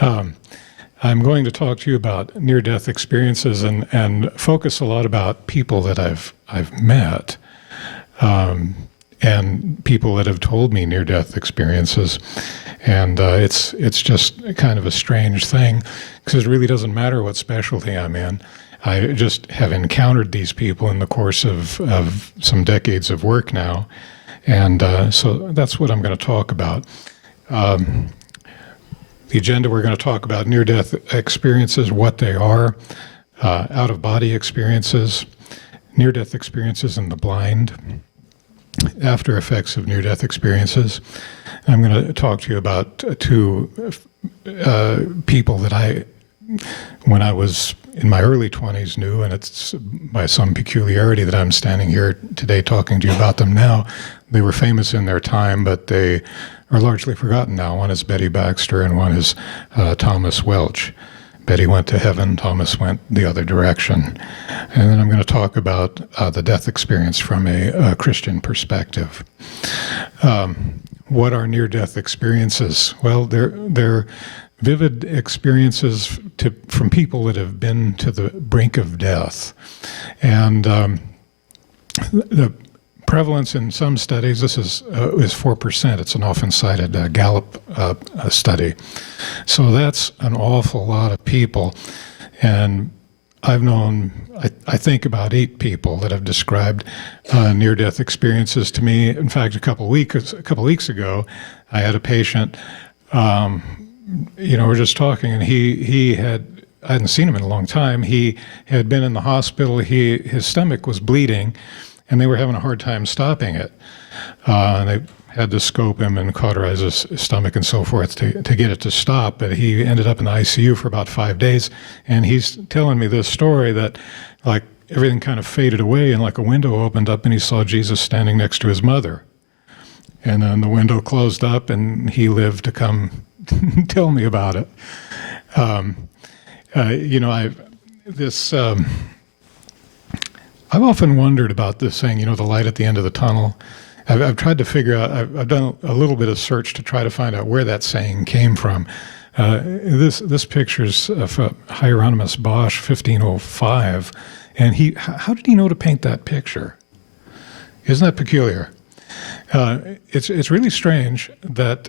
Um, I'm going to talk to you about near-death experiences and focus a lot about people that I've met and people that have told me near-death experiences. And it's just kind of a strange thing because it really doesn't matter what specialty I'm in. I just have encountered these people in the course of some decades of work now. And so that's what I'm going to talk about. The agenda, we're going to talk about near-death experiences, what they are, out-of-body experiences, near-death experiences in the blind, after effects of near-death experiences. I'm going to talk to you about two people that when I was in my early 20s knew, and it's by some peculiarity that I'm standing here today talking to you about them now. They were famous in their time, but they are largely forgotten now. One is Betty Baxter and one is Thomas Welch. Betty went to heaven, Thomas went the other direction. And then I'm going to talk about the death experience from a Christian perspective. What are near-death experiences? Well, they're vivid experiences from people that have been to the brink of death. And the prevalence in some studies, this is 4%. It's an often cited Gallup study. So that's an awful lot of people. And I've known, I think, about 8 people that have described near-death experiences to me. In fact, a couple weeks ago, I had a patient, we're just talking, and I hadn't seen him in a long time. He had been in the hospital. His stomach was bleeding, and they were having a hard time stopping it. And they had to scope him and cauterize his stomach and so forth to get it to stop. But he ended up in the ICU for about 5 days. And he's telling me this story that, like, everything kind of faded away and like a window opened up and he saw Jesus standing next to his mother. And then the window closed up and he lived to come tell me about it. I've often wondered about this saying, the light at the end of the tunnel. I've tried to figure out, I've done a little bit of search to try to find out where that saying came from. This picture's from Hieronymus Bosch, 1505, and how did he know to paint that picture? Isn't that peculiar? It's really strange that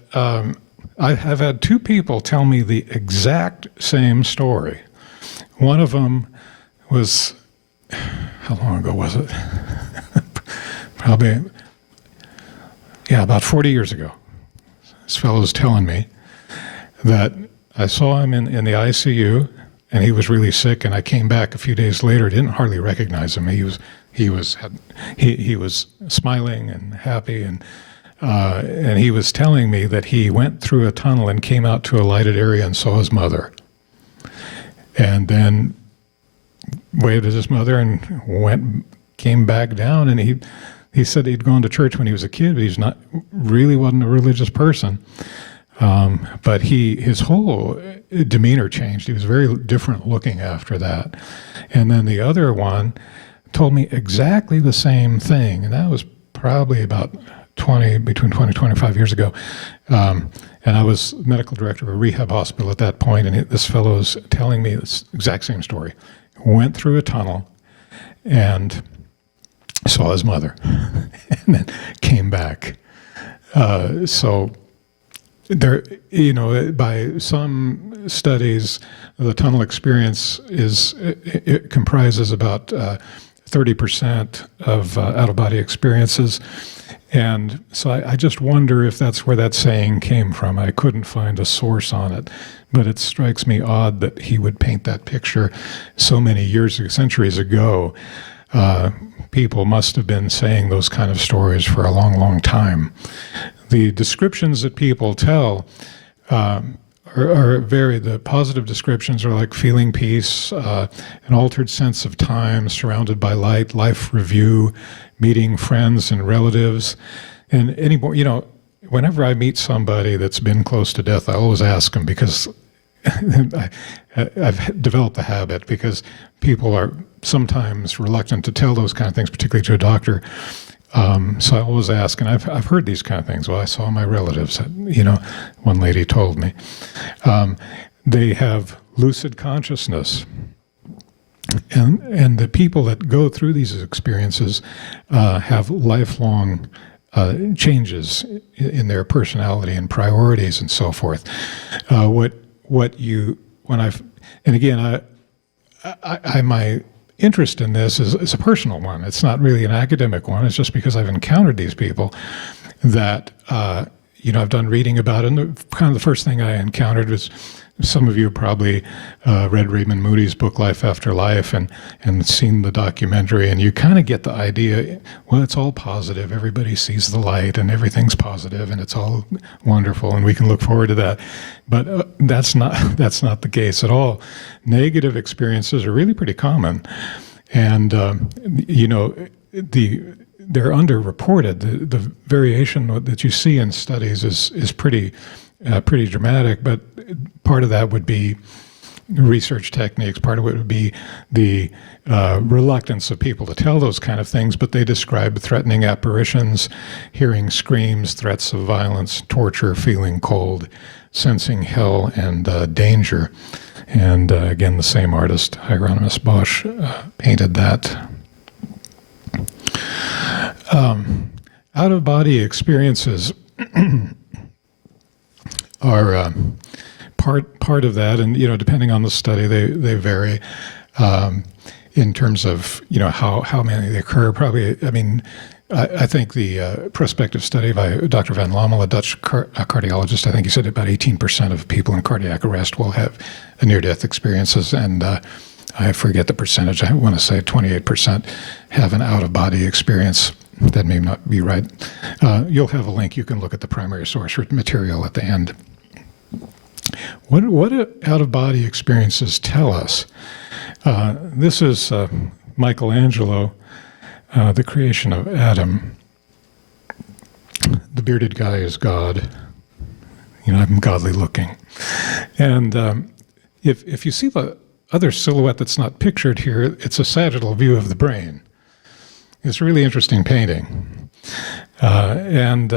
I have had 2 people tell me the exact same story. One of them was, how long ago was it? Probably, about 40 years ago. This fellow's telling me that I saw him in the ICU, and he was really sick, and I came back a few days later, didn't hardly recognize him. He was smiling and happy, and he was telling me that he went through a tunnel and came out to a lighted area and saw his mother. And then waved at his mother and came back down, and he said he'd gone to church when he was a kid, but wasn't a religious person. But his whole demeanor changed. He was very different looking after that. And then the other one told me exactly the same thing, and that was probably about between 20 and 25 years ago. And I was medical director of a rehab hospital at that point, and this fellow was telling me this exact same story. Went through a tunnel and saw his mother and then came back. So there, by some studies, the tunnel experience it comprises about 30% of out-of-body experiences. And so I just wonder if that's where that saying came from. I couldn't find a source on it, but it strikes me odd that he would paint that picture so many centuries ago. People must have been saying those kind of stories for a long, long time. The descriptions that people tell the positive descriptions are like feeling peace, an altered sense of time, surrounded by light, life review, meeting friends and relatives. And whenever I meet somebody that's been close to death, I always ask them, because I've developed the habit, because people are sometimes reluctant to tell those kind of things, particularly to a doctor. So I always ask, and I've heard these kind of things. Well, I saw my relatives, one lady told me. they have lucid consciousness. And the people that go through these experiences have lifelong changes in their personality and priorities and so forth. My interest in this is a personal one. It's not really an academic one. It's just because I've encountered these people that I've done reading about it. And the first thing I encountered was, some of you probably read Raymond Moody's book Life After Life and seen the documentary, and you kind of get the idea, well, it's all positive. Everybody sees the light and everything's positive and it's all wonderful and we can look forward to that. But that's not the case at all. Negative experiences are really pretty common. And, they're underreported. The variation that you see in studies is pretty dramatic, but part of that would be research techniques. Part of it would be the reluctance of people to tell those kind of things, but they describe threatening apparitions, hearing screams, threats of violence, torture, feeling cold, sensing hell and danger. And again, the same artist, Hieronymus Bosch, painted that. Out-of-body experiences are part of that, and depending on the study, they vary in terms of how many they occur. Probably, I think the prospective study by Dr. Van Lommel, a Dutch cardiologist, I think he said about 18% of people in cardiac arrest will have a near-death experiences, and I forget the percentage. I want to say 28% have an out-of-body experience. That may not be right. You'll have a link. You can look at the primary source material at the end. What out-of-body experiences tell us? This is Michelangelo, the creation of Adam. The bearded guy is God. I'm godly looking. And if you see the other silhouette that's not pictured here, it's a sagittal view of the brain. It's a really interesting painting. In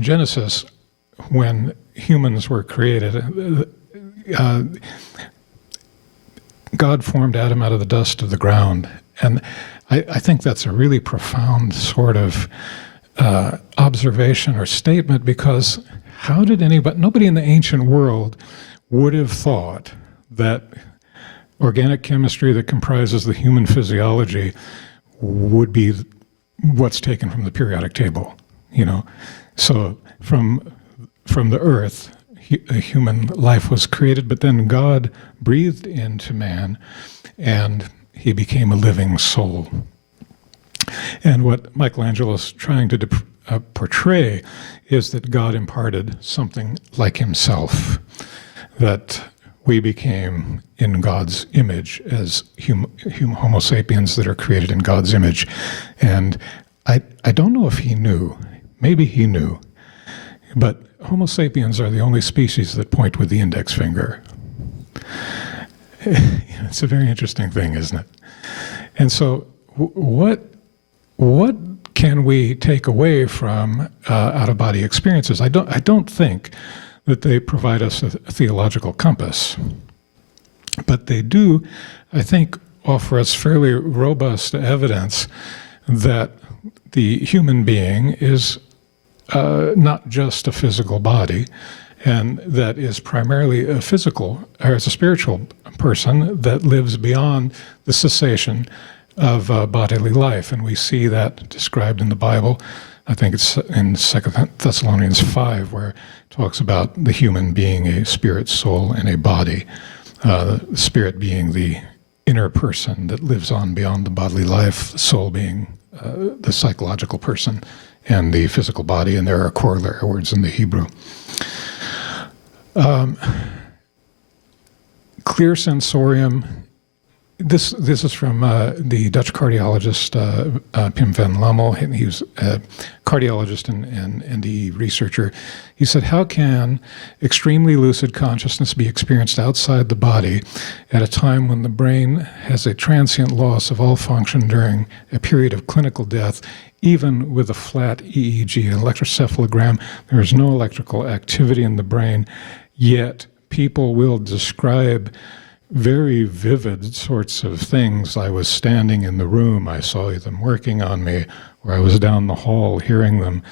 Genesis, when humans were created, God formed Adam out of the dust of the ground. And I think that's a really profound sort of observation or statement, because nobody in the ancient world would have thought that organic chemistry that comprises the human physiology would be what's taken from the periodic table, So from the earth, a human life was created, but then God breathed into man, and he became a living soul. And what Michelangelo is trying to portray is that God imparted something like himself, that we became in God's image as Homo sapiens that are created in God's image. And I don't know if he knew. Maybe he knew. But Homo sapiens are the only species that point with the index finger. It's a very interesting thing, isn't it? And so what can we take away from out-of-body experiences? I don't think that they provide us a theological compass. But they do, I think, offer us fairly robust evidence that the human being is not just a physical body, and that is primarily a spiritual person that lives beyond the cessation of bodily life. And we see that described in the Bible. I think it's in 2 Thessalonians 5, where it talks about the human being a spirit, soul, and a body. The spirit being the inner person that lives on beyond the bodily life, the soul being the psychological person, and the physical body, and there are corollary words in the Hebrew. Clear sensorium. This is from the Dutch cardiologist Pim van Lommel. He was a cardiologist and NDE researcher. He said, how can extremely lucid consciousness be experienced outside the body at a time when the brain has a transient loss of all function during a period of clinical death? Even with a flat EEG, an electrocephalogram, there is no electrical activity in the brain, yet people will describe very vivid sorts of things. I was standing in the room, I saw them working on me, or I was down the hall hearing them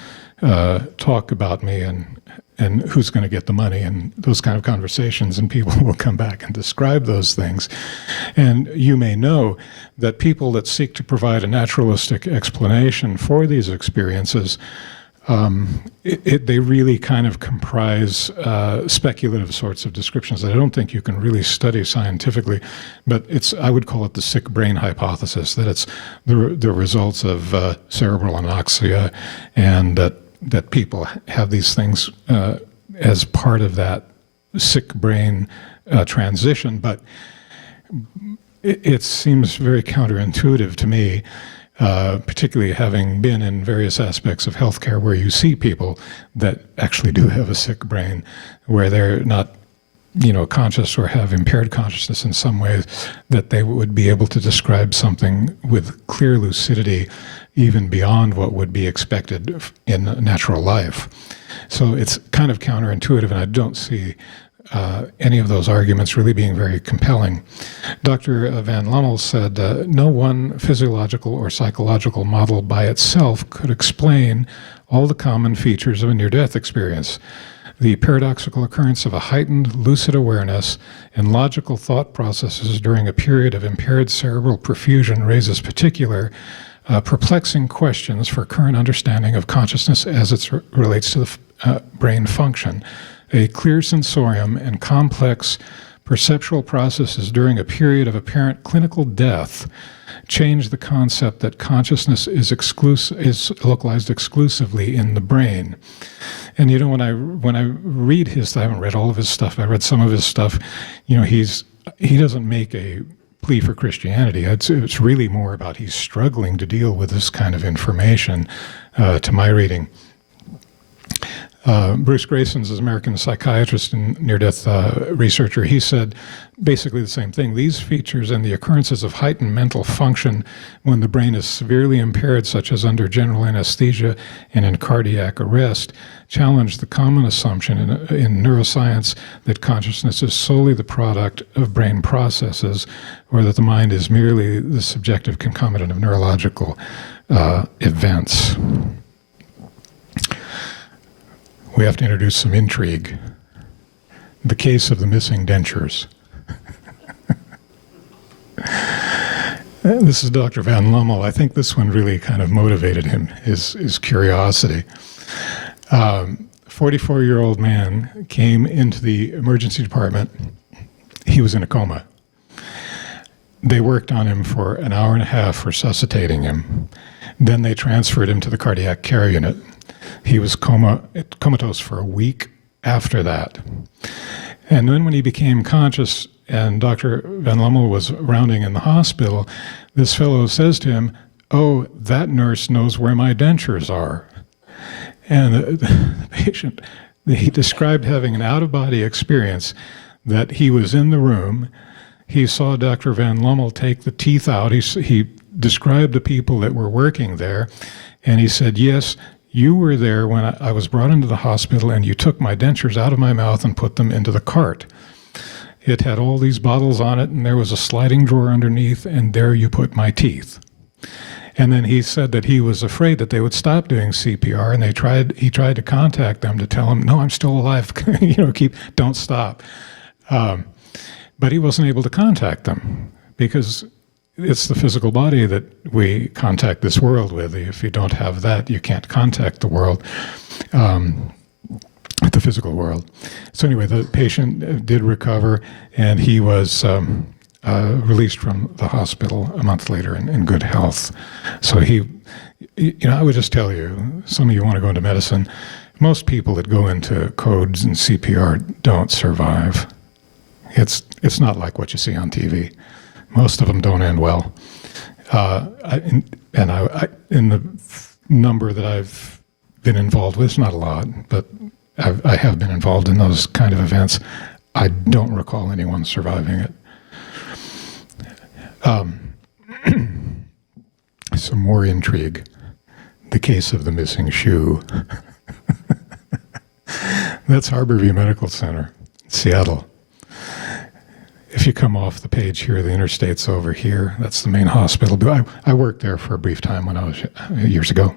talk about me and who's going to get the money and those kind of conversations, and people will come back and describe those things. And you may know that people that seek to provide a naturalistic explanation for these experiences, they really kind of comprise speculative sorts of descriptions that I don't think you can really study scientifically, but I would call it the sick brain hypothesis, that it's the results of cerebral anoxia, and that people have these things as part of that sick brain transition. But it seems very counterintuitive to me, particularly having been in various aspects of healthcare where you see people that actually do have a sick brain, where they're not conscious or have impaired consciousness in some ways, that they would be able to describe something with clear lucidity, even beyond what would be expected in natural life. So it's kind of counterintuitive, and I don't see any of those arguments really being very compelling. Dr. Van Lommel said, no one physiological or psychological model by itself could explain all the common features of a near-death experience. The paradoxical occurrence of a heightened lucid awareness and logical thought processes during a period of impaired cerebral perfusion raises particular perplexing questions for current understanding of consciousness as it relates to the brain function. A clear sensorium and complex perceptual processes during a period of apparent clinical death change the concept that consciousness is localized exclusively in the brain. And when I read his, I haven't read all of his stuff, I read some of his stuff, he doesn't make a plea for Christianity. It's really more about he's struggling to deal with this kind of information, to my reading. Bruce Grayson's an American psychiatrist and near-death researcher. He said basically the same thing. These features and the occurrences of heightened mental function when the brain is severely impaired, such as under general anesthesia and in cardiac arrest, challenge the common assumption in neuroscience that consciousness is solely the product of brain processes, or that the mind is merely the subjective concomitant of neurological events. We have to introduce some intrigue. The case of the missing dentures. This is Dr. Van Lommel. I think this one really kind of motivated him, his curiosity. 44-year-old man came into the emergency department. He was in a coma. They worked on him for an hour and a half, resuscitating him. Then they transferred him to the cardiac care unit. He was comatose for a week after that. And then when he became conscious and Dr. Van Lommel was rounding in the hospital, this fellow says to him, "Oh, that nurse knows where my dentures are." And the patient, he described having an out-of-body experience, that he was in the room. He saw Dr. Van Lommel take the teeth out. He described the people that were working there, and he said, "Yes, you were there when I was brought into the hospital, and you took my dentures out of my mouth and put them into the cart. It had all these bottles on it, and there was a sliding drawer underneath, and there you put my teeth." And then he said that he was afraid that they would stop doing CPR, and he tried to contact them to tell them, "No, I'm still alive. Don't stop." But he wasn't able to contact them, because it's the physical body that we contact this world with. If you don't have that, you can't contact the world, the physical world. So anyway, the patient did recover, and he was released from the hospital a month later in good health. So I would just tell you, some of you want to go into medicine, most people that go into codes and CPR don't survive. It's not like what you see on TV. Most of them don't end well. In the number that I've been involved with, it's not a lot, but I have been involved in those kind of events. I don't recall anyone surviving it. Some more intrigue. The case of the missing shoe. That's Harborview Medical Center, Seattle. If you come off the page here, the interstate's over here. That's the main hospital. I worked there for a brief time when I was years ago.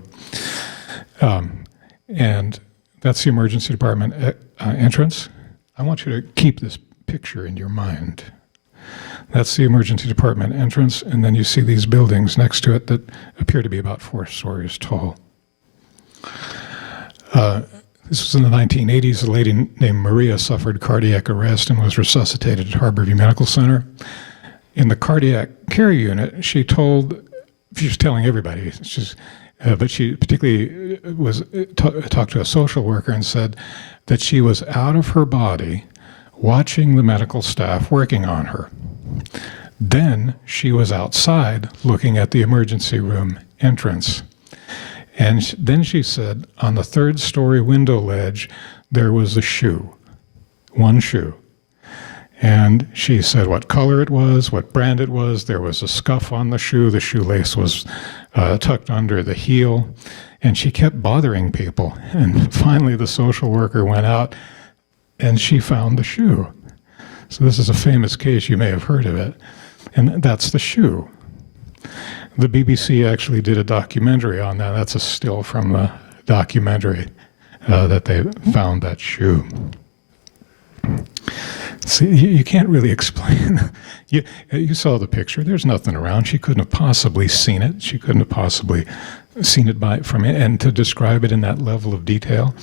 And that's the emergency department entrance. I want you to keep this picture in your mind. That's the emergency department entrance, and then you see these buildings next to it that appear to be about 4 stories tall. This was in the 1980s. A lady named Maria suffered cardiac arrest and was resuscitated at Harborview Medical Center. In the cardiac care unit, she was telling everybody, but she particularly talked to a social worker and said that she was out of her body watching the medical staff working on her. Then she was outside looking at the emergency room entrance. And then she said, on the 3rd-story window ledge, there was a shoe, one shoe. And she said what color it was, what brand it was. There was a scuff on the shoe. The shoelace was tucked under the heel. And she kept bothering people. And finally, the social worker went out, and she found the shoe. So this is a famous case. You may have heard of it. And that's the shoe. The BBC actually did a documentary on that. That's a still from the documentary that they found that shoe. See, you can't really explain. You saw the picture. There's nothing around. She couldn't have possibly seen it. She couldn't have possibly seen it and to describe it in that level of detail,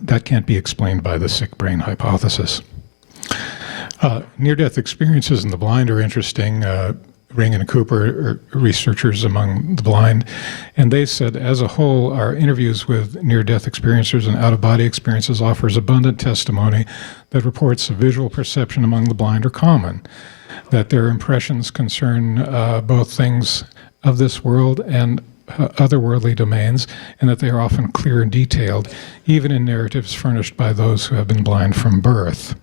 that can't be explained by the sick brain hypothesis. Near-death experiences in the blind are interesting. Ring and Cooper are researchers among the blind, and they said, as a whole, our interviews with near-death experiencers and out-of-body experiences offers abundant testimony that reports of visual perception among the blind are common, that their impressions concern both things of this world and otherworldly domains, and that they are often clear and detailed, even in narratives furnished by those who have been blind from birth.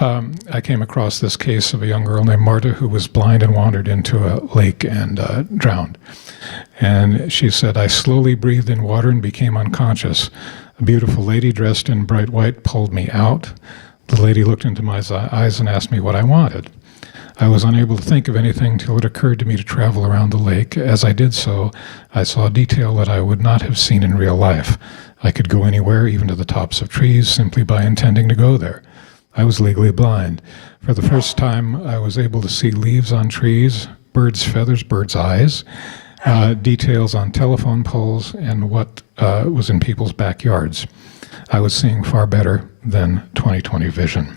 I came across this case of a young girl named Marta who was blind and wandered into a lake and drowned. And she said, I slowly breathed in water and became unconscious. A beautiful lady dressed in bright white pulled me out. The lady looked into my eyes and asked me what I wanted. I was unable to think of anything till it occurred to me to travel around the lake. As I did so, I saw detail that I would not have seen in real life. I could go anywhere, even to the tops of trees, simply by intending to go there. I was legally blind. For the first time, I was able to see leaves on trees, birds' feathers, birds' eyes, details on telephone poles, and what was in people's backyards. I was seeing far better than 20/20 vision.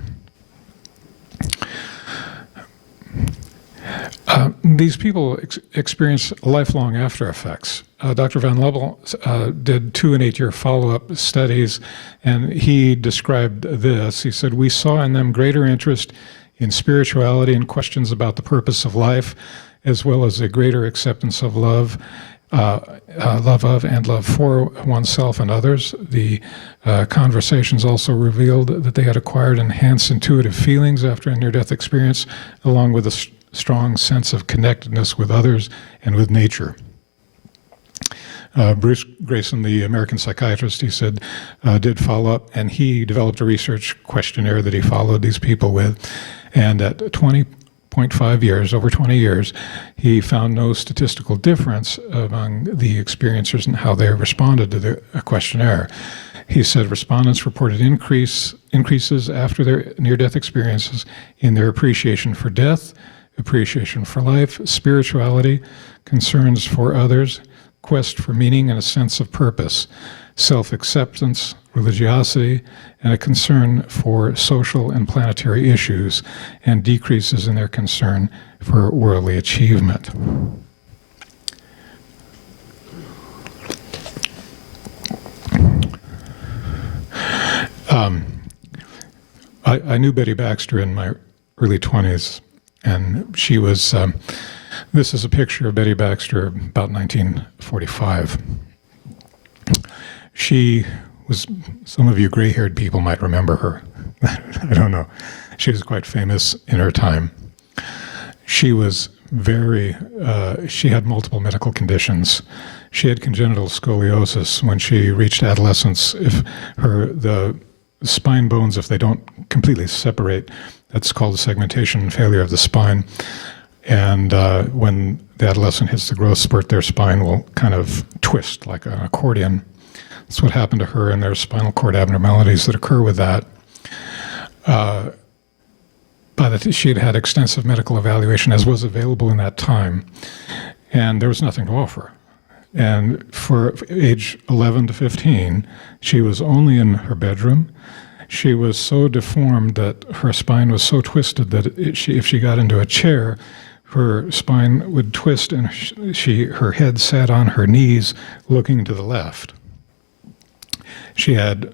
These people experience lifelong after effects. Dr. Van Lebbel did 2 and 8 year follow-up studies, and he described this. He said, we saw in them greater interest in spirituality and questions about the purpose of life, as well as a greater acceptance of love, love of and love for oneself and others. The conversations also revealed that they had acquired enhanced intuitive feelings after a near-death experience, along with a strong sense of connectedness with others and with nature. Bruce Grayson, the American psychiatrist, he said, did follow up, and he developed a research questionnaire that he followed these people with. And at 20.5 years, over 20 years, he found no statistical difference among the experiencers and how they responded to the questionnaire. He said respondents reported increases after their near-death experiences in their appreciation for death, appreciation for life, spirituality, concerns for others, quest for meaning and a sense of purpose, self-acceptance, religiosity, and a concern for social and planetary issues, and decreases in their concern for worldly achievement. I knew Betty Baxter in my early 20s, and she was, this is a picture of Betty Baxter about 1945. She was, some of you gray-haired people might remember her. I don't know. She was quite famous in her time. She was she had multiple medical conditions. She had congenital scoliosis. When she reached adolescence, if the spine bones, if they don't completely separate. That's called segmentation failure of the spine. And when the adolescent hits the growth spurt, their spine will kind of twist like an accordion. That's what happened to her, and there's spinal cord abnormalities that occur with that. But she had had extensive medical evaluation, as was available in that time, and there was nothing to offer. And for age 11 to 15, she was only in her bedroom. She was so deformed that her spine was so twisted that if she got into a chair, her spine would twist and her head sat on her knees looking to the left. She had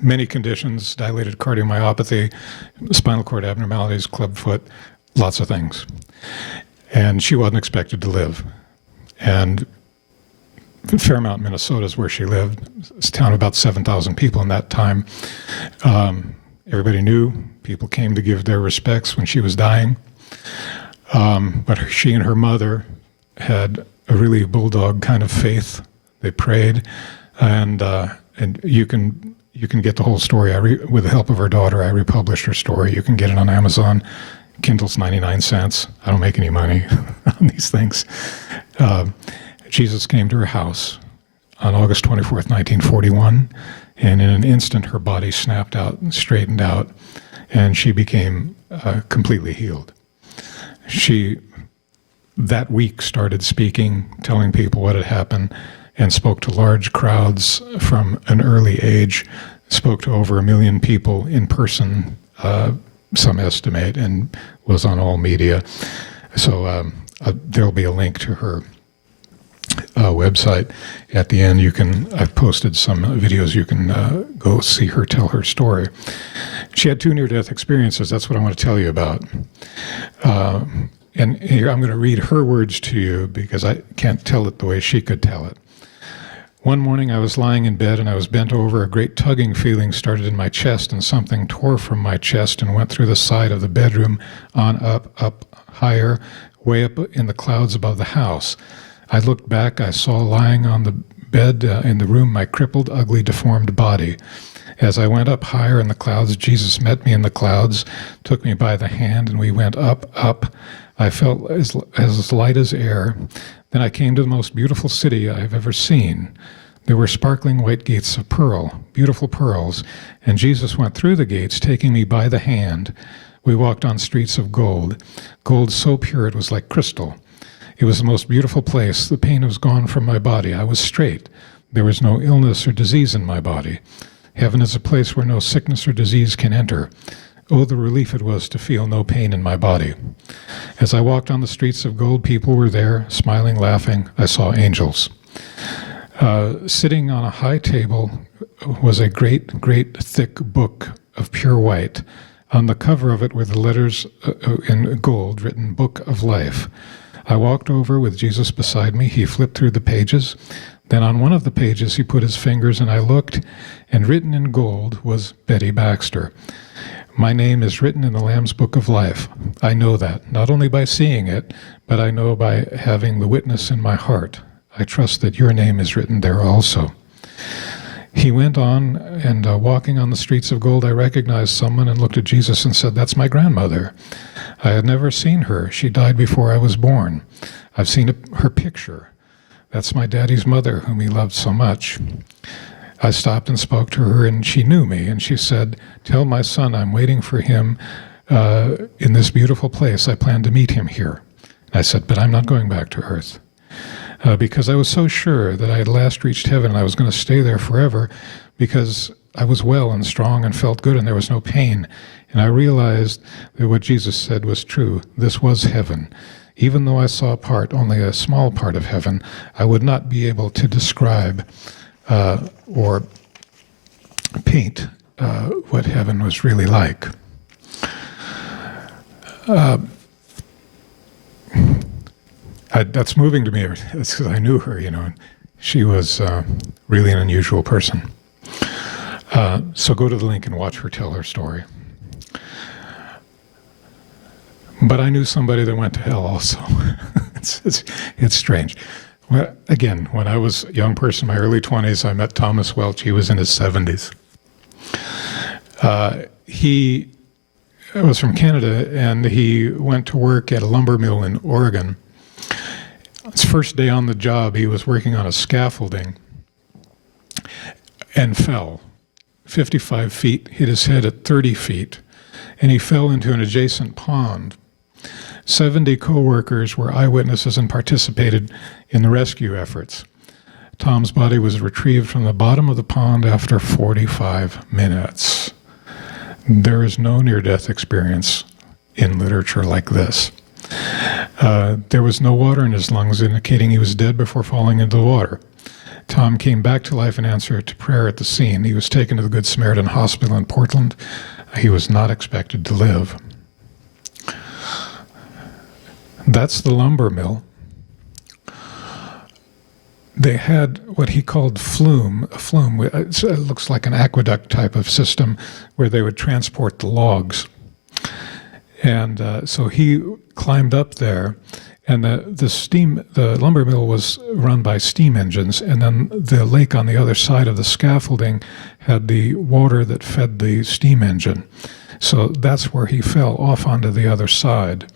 many conditions: dilated cardiomyopathy, spinal cord abnormalities, clubfoot, lots of things. And she wasn't expected to live. And Fairmount, Minnesota is where she lived. It's a town of about 7,000 people in that time. Everybody knew. People came to give their respects when she was dying. But she and her mother had a really bulldog kind of faith. They prayed, and you can get the whole story. With the help of her daughter, I republished her story. You can get it on Amazon. Kindle's 99 cents. I don't make any money on these things. Jesus came to her house on August 24th, 1941, and in an instant her body snapped out and straightened out, and she became completely healed. She, that week, started speaking, telling people what had happened, and spoke to large crowds from an early age, spoke to over 1 million people in person, some estimate, and was on all media. So there'll be a link to her website. At the end, I've posted some videos. You can go see her tell her story. She had 2 near-death experiences. That's what I want to tell you about. And here I'm going to read her words to you because I can't tell it the way she could tell it. One morning I was lying in bed and I was bent over. A great tugging feeling started in my chest, and something tore from my chest and went through the side of the bedroom on up, higher, way up in the clouds above the house. I looked back. I saw lying on the bed in the room my crippled, ugly, deformed body. As I went up higher in the clouds, Jesus met me in the clouds, took me by the hand, and we went up. I felt as light as air. Then I came to the most beautiful city I've ever seen. There were sparkling white gates of pearl, beautiful pearls, and Jesus went through the gates, taking me by the hand. We walked on streets of gold so pure it was like crystal. It was the most beautiful place. The pain was gone from my body. I was straight. There was no illness or disease in my body. Heaven is a place where no sickness or disease can enter. Oh, the relief it was to feel no pain in my body. As I walked on the streets of gold, people were there, smiling, laughing. I saw angels. Sitting on a high table was a great, thick book of pure white. On the cover of it were the letters in gold written, Book of Life. I walked over with Jesus beside me. He flipped through the pages. Then on one of the pages he put his fingers, and I looked, and written in gold was Betty Baxter. My name is written in the Lamb's Book of Life. I know that, not only by seeing it, but I know by having the witness in my heart. I trust that your name is written there also. He went on, and walking on the streets of gold, I recognized someone and looked at Jesus and said, "That's my grandmother." I had never seen her. She died before I was born. I've seen her picture. That's my daddy's mother, whom he loved so much. I stopped and spoke to her, and she knew me, and she said, "Tell my son I'm waiting for him in this beautiful place. I plan to meet him here." I said, "But I'm not going back to earth." Because I was so sure that I had last reached heaven and I was going to stay there forever, because I was well and strong and felt good and there was no pain. And I realized that what Jesus said was true. This was heaven. Even though I saw only a small part of heaven, I would not be able to describe or paint what heaven was really like. That's moving to me. That's because I knew her, and she was really an unusual person. So go to the link and watch her tell her story. But I knew somebody that went to hell also. It's strange. Well, again, when I was a young person, in my early 20s, I met Thomas Welch. He was in his 70s. He was from Canada, and he went to work at a lumber mill in Oregon. His first day on the job, he was working on a scaffolding and fell 55 feet, hit his head at 30 feet, and he fell into an adjacent pond. 70 co-workers were eyewitnesses and participated in the rescue efforts. Tom's body was retrieved from the bottom of the pond after 45 minutes. There is no near-death experience in literature like this. There was no water in his lungs, indicating he was dead before falling into the water. Tom came back to life in answer to prayer at the scene. He was taken to the Good Samaritan Hospital in Portland. He was not expected to live. That's the lumber mill. They had what he called flume. A flume, it looks like an aqueduct type of system where they would transport the logs. And so he climbed up there, and the lumber mill was run by steam engines, and then the lake on the other side of the scaffolding had the water that fed the steam engine. So that's where he fell, off onto the other side.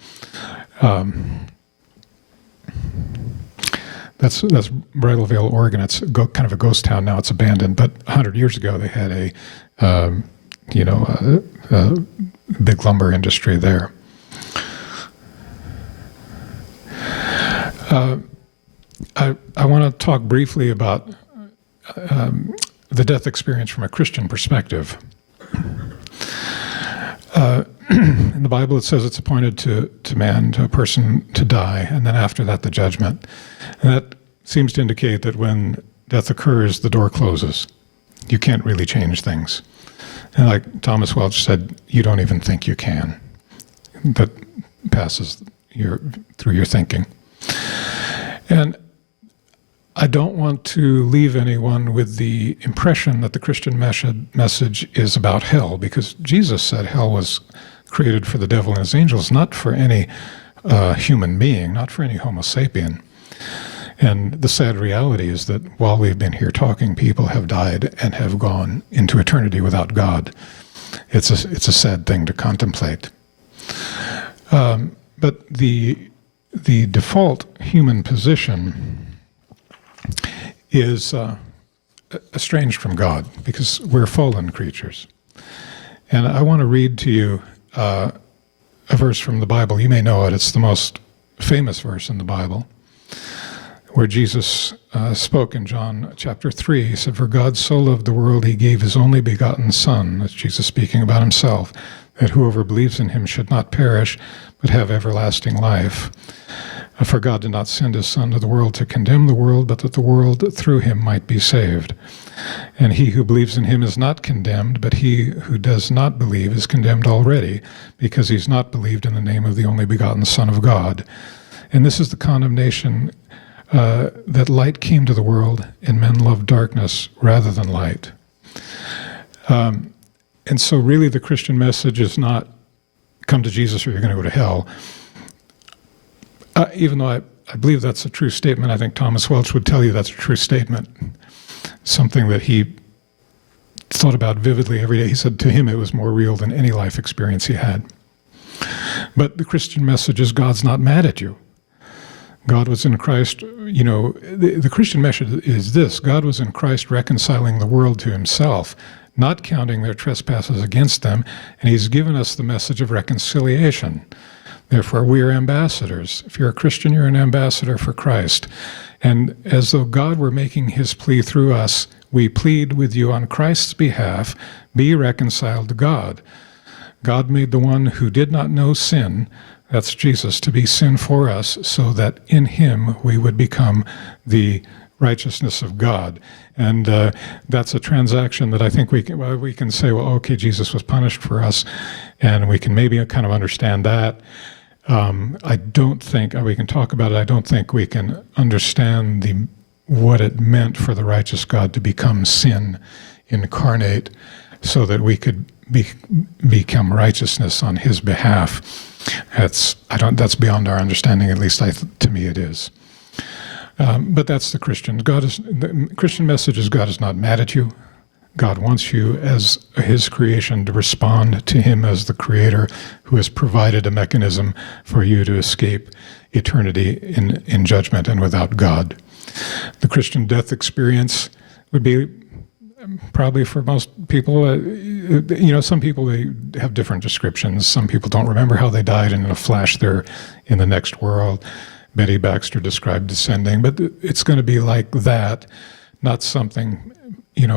That's Bridalveil, Oregon. It's kind of a ghost town now. It's abandoned, but 100 years ago they had a big lumber industry there. I want to talk briefly about the death experience from a Christian perspective. In the Bible, it says it's appointed to man, to a person, to die, and then after that, the judgment. And that seems to indicate that when death occurs, the door closes. You can't really change things. And like Thomas Welch said, you don't even think you can. That passes through your thinking. And I don't want to leave anyone with the impression that the Christian message is about hell, because Jesus said hell was created for the devil and his angels, not for any human being, not for any Homo sapien. And the sad reality is that while we've been here talking, people have died and have gone into eternity without God. It's a sad thing to contemplate. But the default human position is estranged from God, because we're fallen creatures. And I want to read to you a verse from the Bible. You may know it. It's the most famous verse in the Bible, where Jesus spoke in John chapter 3. He said, "For God so loved the world, he gave his only begotten Son," that's Jesus speaking about himself, "that whoever believes in him should not perish, but have everlasting life. For God did not send his Son to the world to condemn the world, but that the world through him might be saved. And he who believes in him is not condemned, but he who does not believe is condemned already, because he's not believed in the name of the only begotten Son of God. And this is the condemnation, that light came to the world, and men loved darkness rather than light." And so really the Christian message is not come to Jesus or you're going to go to hell. Even though I believe that's a true statement, I think Thomas Welch would tell you that's a true statement. Something that he thought about vividly every day. He said to him it was more real than any life experience he had. But the Christian message is God's not mad at you. God was in Christ, the Christian message is this: God was in Christ reconciling the world to himself, not counting their trespasses against them, and he's given us the message of reconciliation. Therefore, we are ambassadors. If you're a Christian, you're an ambassador for Christ. And as though God were making his plea through us, we plead with you on Christ's behalf, be reconciled to God. God made the one who did not know sin, that's Jesus, to be sin for us, so that in him we would become the righteousness of God. And that's a transaction that I think we can say, well, okay, Jesus was punished for us, and we can maybe kind of understand that. I don't think, we can talk about it, I don't think we can understand what it meant for the righteous God to become sin incarnate so that we could become righteousness on his behalf. That's beyond our understanding, at least to me it is. But that's the Christian. The Christian message is God is not mad at you. God wants you as his creation to respond to him as the creator who has provided a mechanism for you to escape eternity in judgment and without God. The Christian death experience would be probably for most people, some people, they have different descriptions. Some people don't remember how they died, and in a flash they're in the next world. Betty Baxter described descending, but it's going to be like that, not something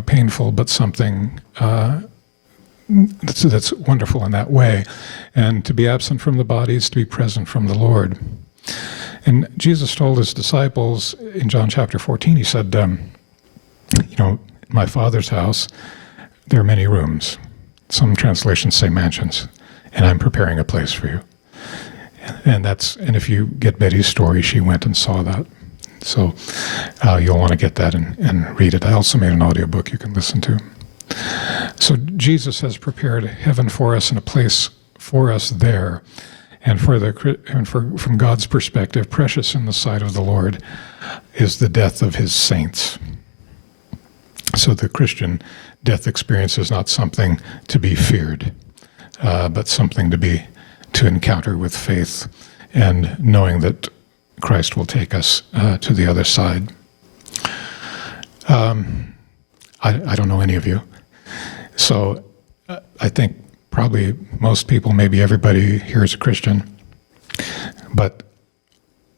painful, but something that's wonderful in that way. And to be absent from the body is to be present from the Lord. And Jesus told his disciples in John chapter 14, he said, in my Father's house, there are many rooms. Some translations say mansions, and I'm preparing a place for you. And if you get Betty's story, she went and saw that. So you'll want to get that and read it. I also made an audiobook you can listen to. So Jesus has prepared heaven for us and a place for us there. And from God's perspective, precious in the sight of the Lord is the death of his saints. So the Christian death experience is not something to be feared, but something to encounter with faith and knowing that Christ will take us to the other side. I don't know any of you. So I think probably most people, maybe everybody here is a Christian. But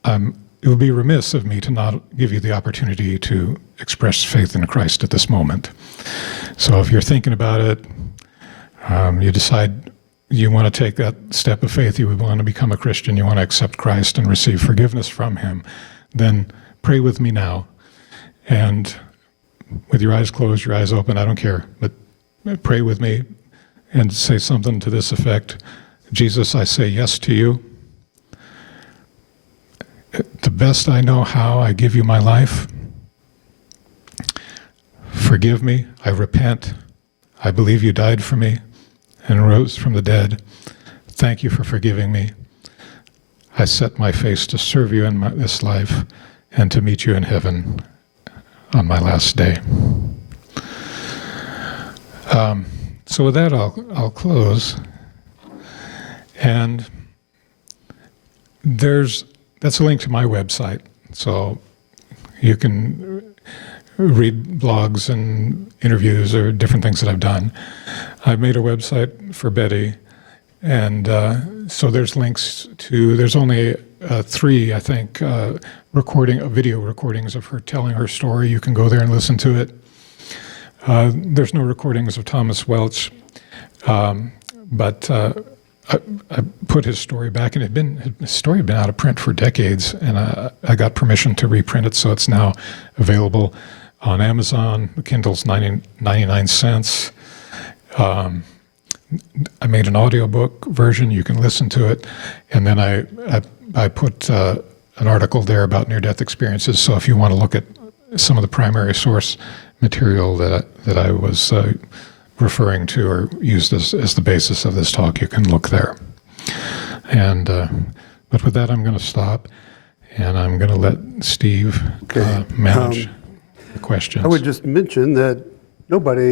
it would be remiss of me to not give you the opportunity to express faith in Christ at this moment. So if you're thinking about it, you decide you want to take that step of faith, you want to become a Christian, you want to accept Christ and receive forgiveness from him, then pray with me now. And with your eyes closed, your eyes open, I don't care, but pray with me and say something to this effect. Jesus, I say yes to you. The best I know how, I give you my life. Forgive me. I repent. I believe you died for me and rose from the dead. Thank you for forgiving me. I set my face to serve you in this life and to meet you in heaven on my last day. So with that, I'll close. And that's a link to my website. So you can read blogs and interviews or different things that I've done. I've made a website for Betty, and so there's links there's only 3, I think, video recordings of her telling her story. You can go there and listen to it. There's no recordings of Thomas Welch, but I put his story back, and his story had been out of print for decades, and I got permission to reprint it, so it's now available on Amazon. The Kindle's 99 cents. I made an audiobook version. You can listen to it, and then I put an article there about near-death experiences. So if you want to look at some of the primary source material that I was referring to or used as the basis of this talk, you can look there. And but with that, I'm going to stop, and I'm going to let Steve manage the questions. I would just mention that nobody